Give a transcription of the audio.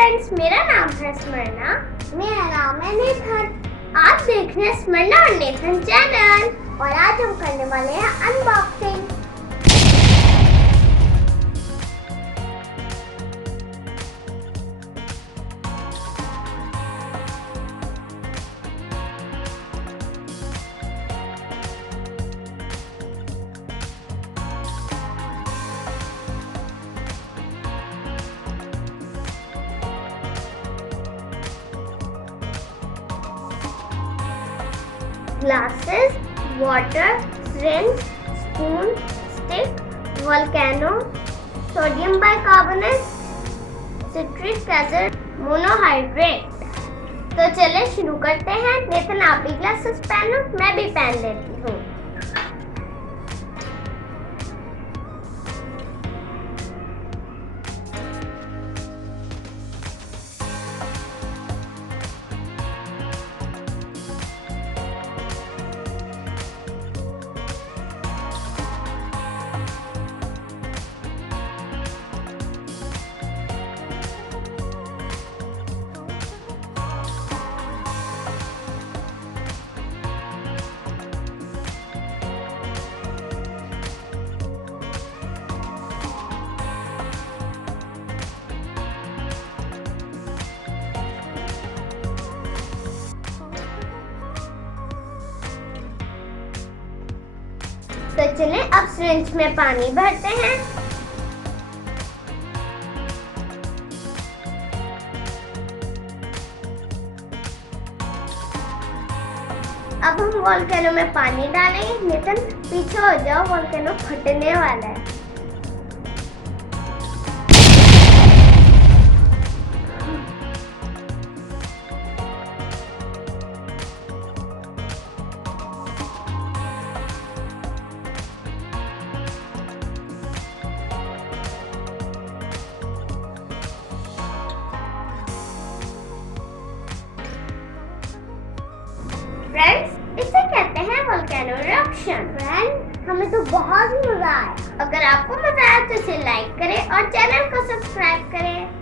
Friends, मेरा नाम है स्मरना। मेरा नाम है नेथन। आप देख रहे हैं स्मरना और नेथन चैनल और आज हम करने वाले हैं unboxing. Glasses, water, syringe, spoon, stick, volcano, sodium bicarbonate, citric acid, monohydrate. तो चले शुरू करते हैं। नेथन आप भी ग्लासेस पहनो, मैं भी पहन लेती हूँ। तो चलें अब सिरिंज में पानी भरते हैं। अब हम वोल्केनो में पानी डालेंगे। नेथन पीछे हो जाओ, वोल्केनो फटने वाला है। फ्रेंड्स, इसे कहते हैं वोल्केनो इरप्शन। फ्रेंड, हमें तो बहुत मजा आया। अगर आपको मजा आया तो इसे लाइक करें और चैनल को सब्सक्राइब करें।